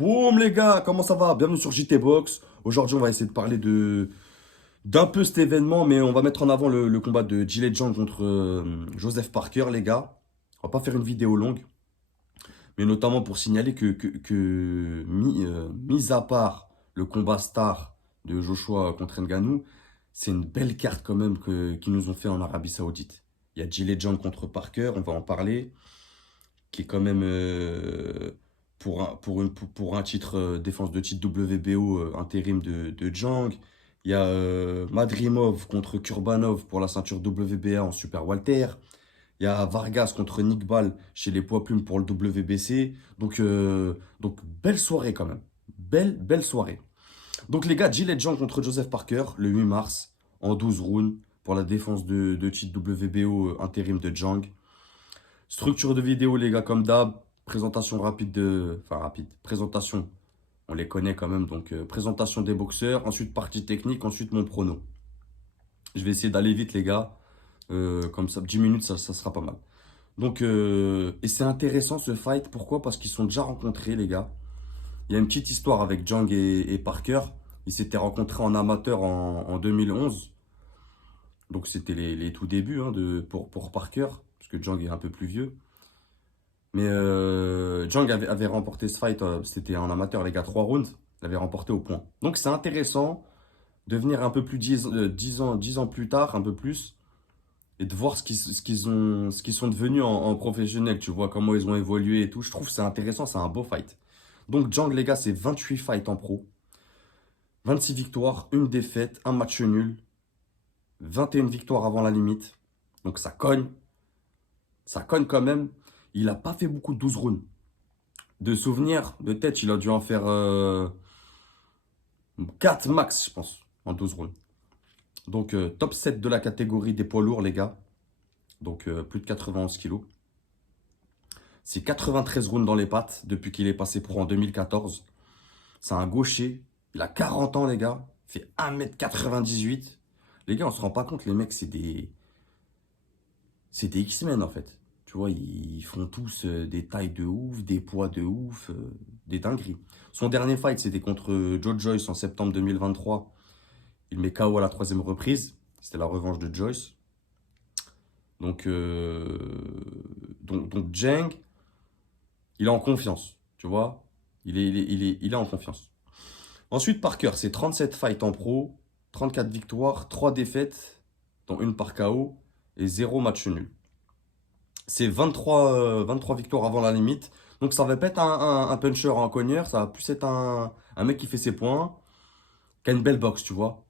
Boum les gars, comment ça va? Bienvenue sur JT Box. Aujourd'hui, on va essayer de parler d'un peu cet événement, mais on va mettre en avant le combat de Gillet Zhang contre Joseph Parker, les gars. On va pas faire une vidéo longue, mais notamment pour signaler que mis à part le combat star de Joshua contre Ngannou, c'est une belle carte quand même qu'ils nous ont fait en Arabie Saoudite. Il y a Gillet Zhang contre Parker, on va en parler, qui est quand même pour un titre, défense de titre WBO intérim de Zhang. Il y a Madrimov contre Kurbanov pour la ceinture WBA en Super Walter. Il y a Vargas contre Nick Ball chez les poids plumes pour le WBC. Donc belle soirée quand même. Belle soirée. Donc les gars, Gillet Zhang contre Joseph Parker le 8 mars en 12 rounds pour la défense de titre WBO intérim de Zhang. Structure de vidéo, les gars, comme d'hab. Présentation rapide Enfin, rapide. Présentation. On les connaît quand même. Donc, présentation des boxeurs. Ensuite, partie technique. Ensuite, mon prono. Je vais essayer d'aller vite, les gars. Comme ça, 10 minutes, ça sera pas mal. Donc, et c'est intéressant ce fight. Pourquoi? Parce qu'ils sont déjà rencontrés, les gars. Il y a une petite histoire avec Zhang et Parker. Ils s'étaient rencontrés en amateur en 2011. Donc, c'était les tout débuts hein, pour Parker. Parce que Zhang est un peu plus vieux. Mais Zhang avait remporté ce fight, c'était en amateur, les gars, 3 rounds. Il avait remporté au point. Donc c'est intéressant de venir un peu plus 10 ans plus tard, un peu plus, et de voir ce qu'ils sont devenus en professionnel. Tu vois comment ils ont évolué et tout. Je trouve que c'est intéressant, c'est un beau fight. Donc Zhang, les gars, c'est 28 fights en pro. 26 victoires, une défaite, un match nul. 21 victoires avant la limite. Donc ça cogne. Ça cogne quand même. Il n'a pas fait beaucoup de 12 rounds. De souvenirs, de tête, il a dû en faire 4 max, je pense, en 12 rounds. Donc, top 7 de la catégorie des poids lourds, les gars. Donc, plus de 91 kilos. C'est 93 rounds dans les pattes depuis qu'il est passé pro en 2014. C'est un gaucher. Il a 40 ans, les gars. Il fait 1m98. Les gars, on se rend pas compte, les mecs, c'est des X-Men, en fait. Tu vois, ils font tous des tailles de ouf, des poids de ouf, des dingueries. Son dernier fight, c'était contre Joe Joyce en septembre 2023. Il met KO à la 3e reprise. C'était la revanche de Joyce. Donc, Zhang, il est en confiance, tu vois. Il est en confiance. Ensuite, Parker, c'est 37 fights en pro, 34 victoires, 3 défaites, dont une par KO et 0 match nul. C'est 23 victoires avant la limite. Donc ça va pas être un puncher, un cogneur, ça va plus être un mec qui fait ses points, qui a une belle boxe, tu vois.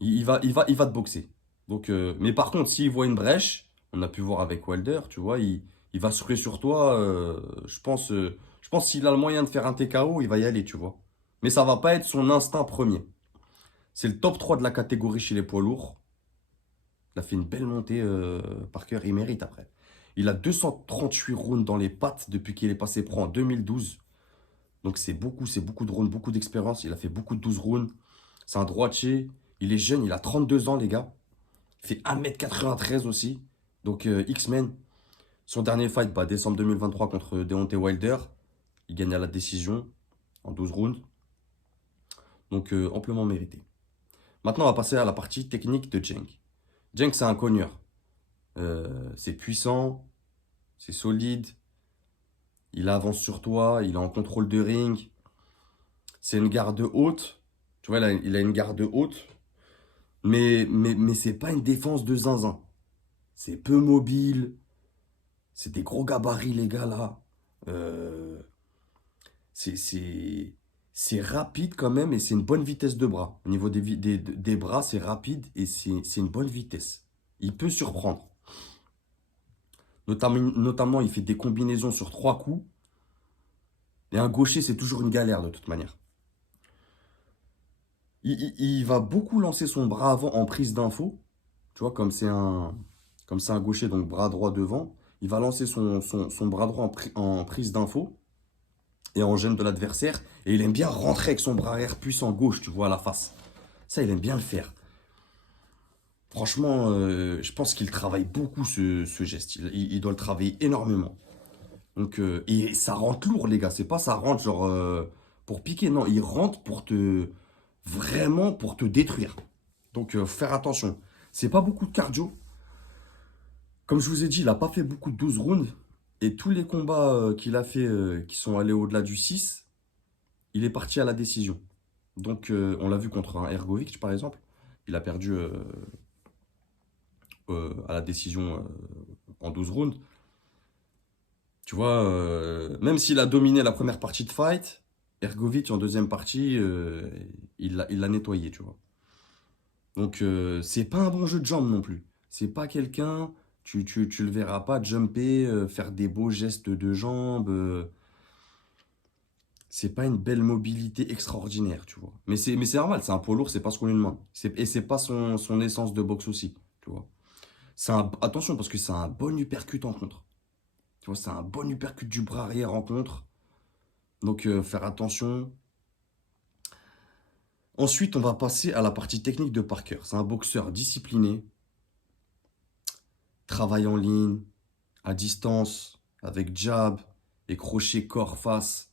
Il va te boxer. Donc, mais par contre, s'il voit une brèche, on a pu voir avec Wilder, tu vois, il va se ruer sur toi. Je pense s'il a le moyen de faire un TKO, il va y aller, tu vois. Mais ça va pas être son instinct premier. C'est le top 3 de la catégorie chez les poids lourds. Il a fait une belle montée, Parker, il mérite après. Il a 238 rounds dans les pattes depuis qu'il est passé pro en 2012. Donc c'est beaucoup de rounds, beaucoup d'expérience. Il a fait beaucoup de 12 rounds. C'est un droitier. Il est jeune, il a 32 ans, les gars. Il fait 1m93 aussi. Donc X-Men. Son dernier fight, bah, décembre 2023 contre Deontay Wilder. Il gagne à la décision en 12 rounds. Donc amplement mérité. Maintenant, on va passer à la partie technique de Zhang. Zhang, c'est un cogneur. C'est puissant, c'est solide, il avance sur toi, il est en contrôle de ring. C'est une garde haute, tu vois, il a une garde haute, mais c'est pas une défense de zinzin. C'est peu mobile, c'est des gros gabarits, les gars, là. Euh, c'est c'est- c'est rapide quand même et c'est une bonne vitesse de bras. Au niveau des bras, c'est rapide et c'est une bonne vitesse. Il peut surprendre. Notamment, il fait des combinaisons sur 3 coups. Et un gaucher, c'est toujours une galère de toute manière. Il va beaucoup lancer son bras avant en prise d'info. Tu vois, comme c'est un gaucher, donc bras droit devant. Il va lancer son bras droit en prise d'info et en gêne de l'adversaire. Et il aime bien rentrer avec son bras arrière puissant gauche, tu vois, à la face. Ça, il aime bien le faire. Franchement, je pense qu'il travaille beaucoup ce geste. Il doit le travailler énormément. Donc, et ça rentre lourd, les gars. C'est pas ça rentre genre pour piquer. Non, il rentre pour te, vraiment pour te détruire. Donc, faire attention. C'est pas beaucoup de cardio. Comme je vous ai dit, il n'a pas fait beaucoup de 12 rounds. Et tous les combats qu'il a fait, qui sont allés au-delà du 6, il est parti à la décision. Donc, on l'a vu contre un Ergovic, par exemple. Il a perdu à la décision en 12 rounds. Tu vois, même s'il a dominé la première partie de fight, Ergovic, en deuxième partie, il l'a nettoyé, tu vois. Donc, c'est pas un bon jeu de jambes non plus. C'est pas quelqu'un, tu le verras pas jumper, faire des beaux gestes de jambes. C'est pas une belle mobilité extraordinaire, tu vois. Mais c'est normal, c'est un poids lourd, c'est pas ce qu'on lui demande. Et c'est pas son essence de boxe aussi, tu vois. Attention, parce que c'est un bon uppercut en contre. Tu vois, c'est un bon uppercut du bras arrière en contre. Donc, faire attention. Ensuite, on va passer à la partie technique de Parker. C'est un boxeur discipliné, travaille en ligne, à distance, avec jab et crochet corps-face.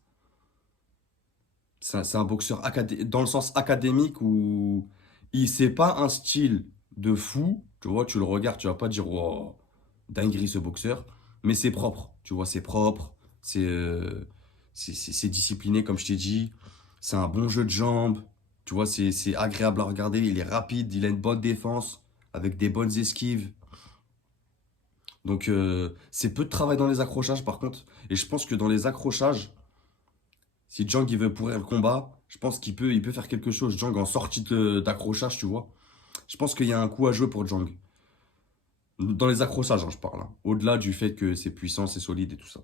C'est un boxeur dans le sens académique où c'est pas un style de fou. Tu vois, tu le regardes, tu vas pas dire wow, dinguerie ce boxeur. Mais c'est propre. Tu vois, c'est propre. C'est discipliné, comme je t'ai dit. C'est un bon jeu de jambes. Tu vois, c'est agréable à regarder. Il est rapide, il a une bonne défense avec des bonnes esquives. Donc, c'est peu de travail dans les accrochages par contre. Et je pense que dans les accrochages, si Jang il veut pourrir le combat, je pense qu'il peut faire quelque chose. Jang en sortie d'accrochage, tu vois. Je pense qu'il y a un coup à jouer pour Jang. Dans les accrochages, hein, je parle, hein. Au-delà du fait que c'est puissant, c'est solide et tout ça.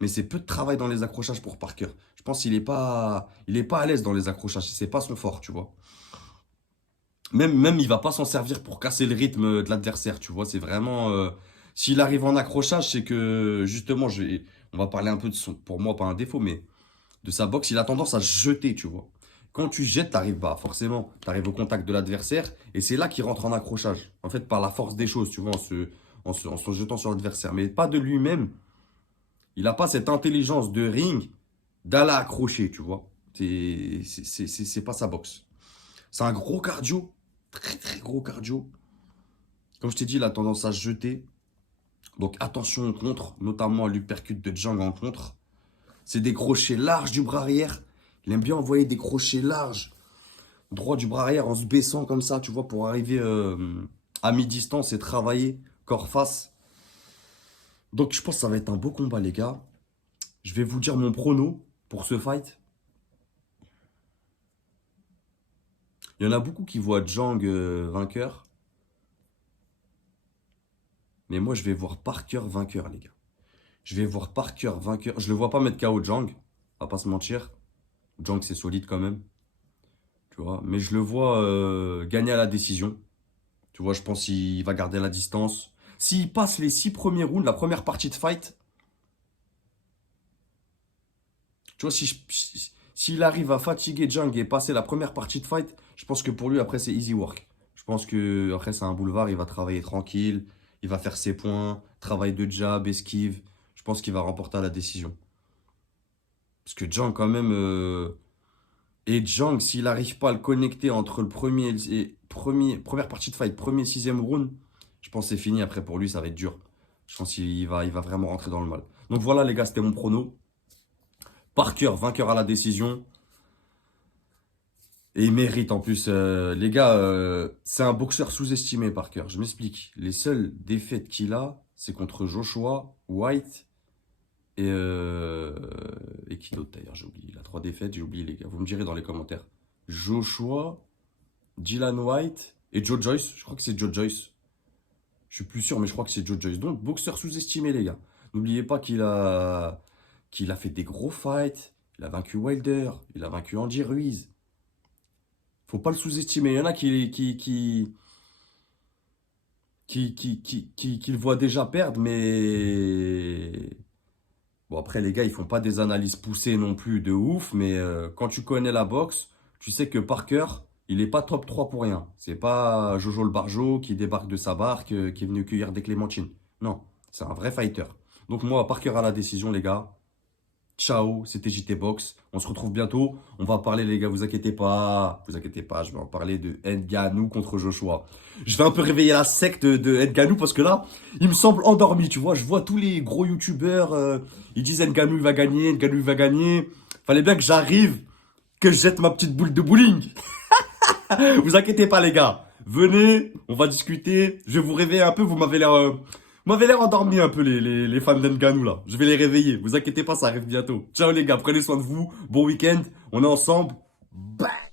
Mais c'est peu de travail dans les accrochages pour Parker. Je pense qu'il est pas à l'aise dans les accrochages. C'est pas son fort, tu vois. Même il va pas s'en servir pour casser le rythme de l'adversaire, tu vois. C'est vraiment. S'il arrive en accrochage, c'est que justement, on va parler un peu de son. Pour moi, pas un défaut, mais de sa boxe, il a tendance à jeter, tu vois. Quand tu jettes, t'arrives pas, forcément. T'arrives au contact de l'adversaire et c'est là qu'il rentre en accrochage. En fait, par la force des choses, tu vois, en se jetant sur l'adversaire. Mais pas de lui-même. Il n'a pas cette intelligence de ring d'aller accrocher, tu vois. C'est pas sa boxe. C'est un gros cardio. Très, très gros cardio. Comme je t'ai dit, il a tendance à se jeter. Donc attention au contre, notamment à l'uppercut de Jang en contre. C'est des crochets larges du bras arrière. Il aime bien envoyer des crochets larges, droit du bras arrière en se baissant comme ça, tu vois, pour arriver à mi-distance et travailler corps-face. Donc je pense que ça va être un beau combat, les gars. Je vais vous dire mon prono pour ce fight. Il y en a beaucoup qui voient Jang vainqueur. Mais moi, je vais voir Parker vainqueur, les gars. Je vais voir Parker vainqueur. Je le vois pas mettre KO Jang. On va pas se mentir. Jang, c'est solide quand même. Tu vois. Mais je le vois gagner à la décision. Tu vois, je pense qu'il va garder la distance. S'il passe les 6 premiers rounds, la première partie de fight, tu vois, s'il arrive à fatiguer Jang et passer la première partie de fight, je pense que pour lui, après, c'est easy work. Je pense que après c'est un boulevard, il va travailler tranquille, il va faire ses points, travail de jab, esquive. Je pense qu'il va remporter la décision. Parce que Jang, quand même, et Jang, s'il n'arrive pas à le connecter entre le première partie de fight, premier, sixième round, je pense que c'est fini. Après, pour lui, ça va être dur. Je pense qu'il va vraiment rentrer dans le mal. Donc voilà, les gars, c'était mon prono. Parker, vainqueur à la décision. Et il mérite en plus. Les gars, c'est un boxeur sous-estimé, Parker. Je m'explique. Les seules défaites qu'il a, c'est contre Joshua, White et qui d'autre d'ailleurs, j'ai oublié. Il a 3 défaites, j'ai oublié les gars. Vous me direz dans les commentaires. Joshua, Dylan White et Joe Joyce. Je crois que c'est Joe Joyce. Je suis plus sûr, mais je crois que c'est Joe Joyce. Donc, boxeur sous-estimé, les gars. N'oubliez pas qu'il a fait des gros fights. Il a vaincu Wilder. Il a vaincu Andy Ruiz. Faut pas le sous-estimer. Il y en a qui le voient déjà perdre, mais bon, après, les gars, ils font pas des analyses poussées non plus de ouf, mais quand tu connais la boxe, tu sais que Parker, il est pas top 3 pour rien. C'est pas Jojo le Barjo qui débarque de sa barque, qui est venu cueillir des clémentines. Non, c'est un vrai fighter. Donc moi, Parker à la décision, les gars. Ciao, c'était JT Box. On se retrouve bientôt. On va parler, les gars, vous inquiétez pas. Vous inquiétez pas, je vais en parler de Ngannou contre Joshua. Je vais un peu réveiller la secte de Ngannou parce que là, il me semble endormi, tu vois. Je vois tous les gros youtubeurs, ils disent Ngannou il va gagner, Ngannou il va gagner. Fallait bien que j'arrive, que je jette ma petite boule de bowling. Vous inquiétez pas, les gars. Venez, on va discuter. Je vais vous réveiller un peu. Vous m'avez l'air endormi un peu, les fans d'Ngannou, là. Je vais les réveiller. Vous inquiétez pas, ça arrive bientôt. Ciao, les gars. Prenez soin de vous. Bon week-end. On est ensemble. Bye.